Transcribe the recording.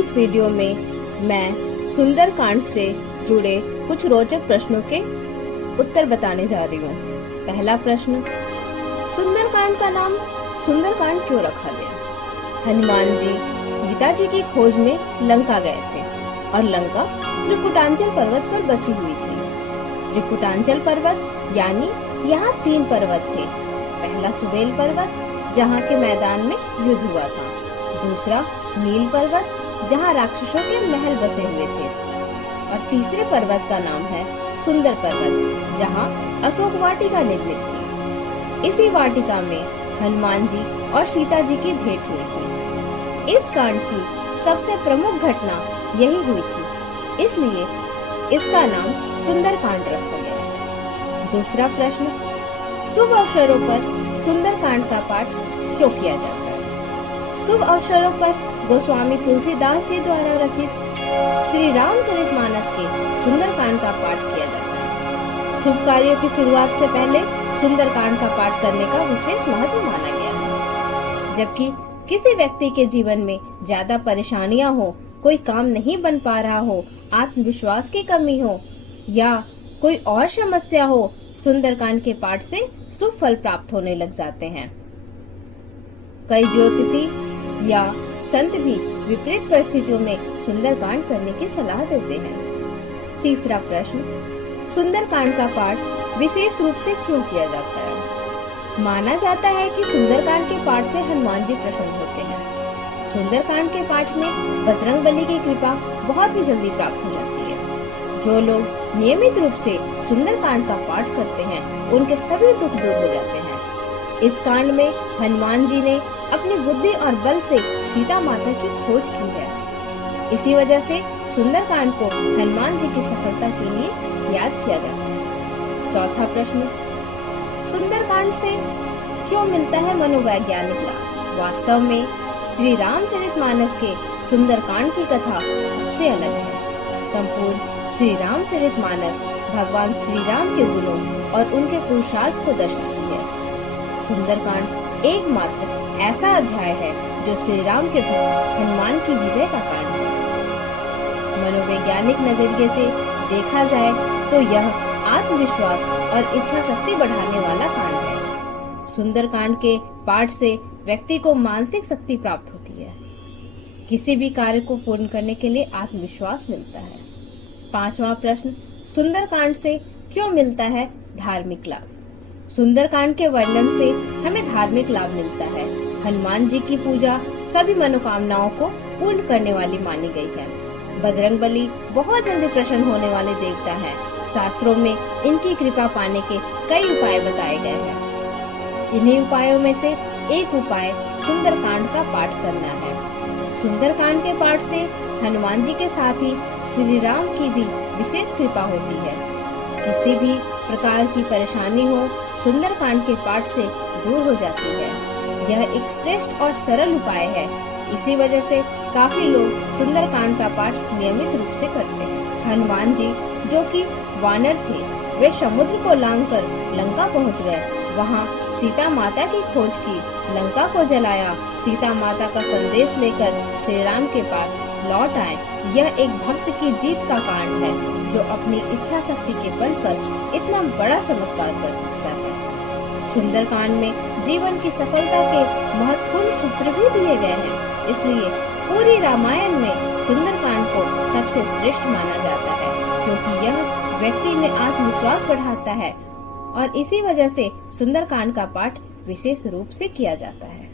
इस वीडियो में मैं सुंदरकांड से जुड़े कुछ रोचक प्रश्नों के उत्तर बताने जा रही हूँ। पहला प्रश्न, सुंदरकांड का नाम सुंदरकांड क्यों रखा गया? हनुमान जी सीता जी की खोज में लंका गए थे और लंका त्रिकुटांचल पर्वत पर बसी हुई थी। त्रिकुटांचल पर्वत यानी यहाँ 3 पर्वत थे। पहला सुबेल पर्वत जहाँ के मैदान में युद्ध हुआ था, दूसरा नील पर्वत जहाँ राक्षसों के महल बसे हुए थे और तीसरे पर्वत का नाम है सुंदर पर्वत जहाँ अशोक वाटिका निर्मित थी। इसी वाटिका में हनुमान जी और सीता जी की भेंट हुई थी। इस कांड की सबसे प्रमुख घटना यही हुई थी, इसलिए इसका नाम सुंदरकांड रखा गया है। दूसरा प्रश्न, शुभ अवसरों पर सुंदरकांड का पाठ क्यों किया जाता है? शुभ अवसरों पर गोस्वामी तुलसीदास जी द्वारा रचित श्री रामचरितमानस के सुंदरकांड का पाठ किया जाता है। शुभ कार्यों की शुरुआत से पहले सुंदरकांड का पाठ करने का विशेष महत्व माना गया है। जबकि किसी व्यक्ति के जीवन में ज्यादा परेशानियां हो, कोई काम नहीं बन पा रहा हो, आत्मविश्वास की कमी हो या कोई और समस्या हो, सुंदरकांड के पाठ से शुभ फल प्राप्त होने लग जाते हैं। कई ज्योतिषी या संत भी विपरीत परिस्थितियों में सुंदरकांड करने की सलाह देते हैं। तीसरा प्रश्न, सुंदरकांड का पाठ विशेष रूप से क्यों किया जाता है? माना जाता है कि सुंदरकांड के पाठ से हनुमान जी प्रसन्न होते हैं। सुंदरकांड के पाठ में बजरंगबली की कृपा बहुत ही जल्दी प्राप्त हो जाती है। जो लोग नियमित रूप से सुंदरकांड का पाठ करते हैं, उनके सभी दुख दूर हो जाते हैं। इस कांड में हनुमान जी ने अपनी बुद्धि और बल से सीता माता की खोज की है। इसी वजह से सुंदरकांड को हनुमान जी की सफलता के लिए याद किया जाता है। चौथा प्रश्न, सुंदरकांड से क्यों मिलता है मनोवैज्ञानिक लाभ? वास्तव में श्री रामचरितमानस के सुंदरकांड की कथा सबसे अलग है। संपूर्ण श्री रामचरितमानस भगवान श्री राम के गुणों और उनके पुरुषार्थ को दर्शाती है। सुंदरकांड एकमात्र ऐसा अध्याय है जो श्री राम के भक्त हनुमान की विजय का कांड है। मनोवैज्ञानिक नजरिए से देखा जाए तो यह आत्मविश्वास और इच्छा शक्ति बढ़ाने वाला कांड है। सुंदरकांड के पाठ से व्यक्ति को मानसिक शक्ति प्राप्त होती है। किसी भी कार्य को पूर्ण करने के लिए आत्मविश्वास मिलता है। पांचवा प्रश्न, सुंदरकांड से क्यों मिलता है धार्मिक लाभ? सुंदरकांड के वर्णन से हमें धार्मिक लाभ मिलता है। हनुमान जी की पूजा सभी मनोकामनाओं को पूर्ण करने वाली मानी गई है। बजरंगबली बहुत जल्दी प्रसन्न होने वाले देवता हैं। शास्त्रों में इनकी कृपा पाने के कई उपाय बताए गए हैं। इन्हीं उपायों में से एक उपाय सुंदरकांड का पाठ करना है। सुंदरकांड के पाठ से हनुमान जी के साथ ही श्री राम की भी विशेष कृपा होती है। किसी भी प्रकार की परेशानी हो, सुंदरकांड के पाठ से दूर हो जाती है। यह एक श्रेष्ठ और सरल उपाय है। इसी वजह से काफी लोग सुंदरकांड का पाठ नियमित रूप से करते हैं। हनुमान जी जो कि वानर थे, वे समुद्र को लांघकर लंका पहुंच गए। वहां सीता माता की खोज की, लंका को जलाया, सीता माता का संदेश लेकर श्री राम के पास लौट आए। यह एक भक्त की जीत का कांड है जो अपनी इच्छा शक्ति के बल पर इतना बड़ा चमत्कार कर सकता है। सुंदरकांड में जीवन की सफलता के महत्वपूर्ण सूत्र भी दिए गए हैं, इसलिए पूरी रामायण में सुंदरकांड को सबसे श्रेष्ठ माना जाता है, क्योंकि यह व्यक्ति में आत्मविश्वास बढ़ाता है और इसी वजह से सुंदरकांड का पाठ विशेष रूप से किया जाता है।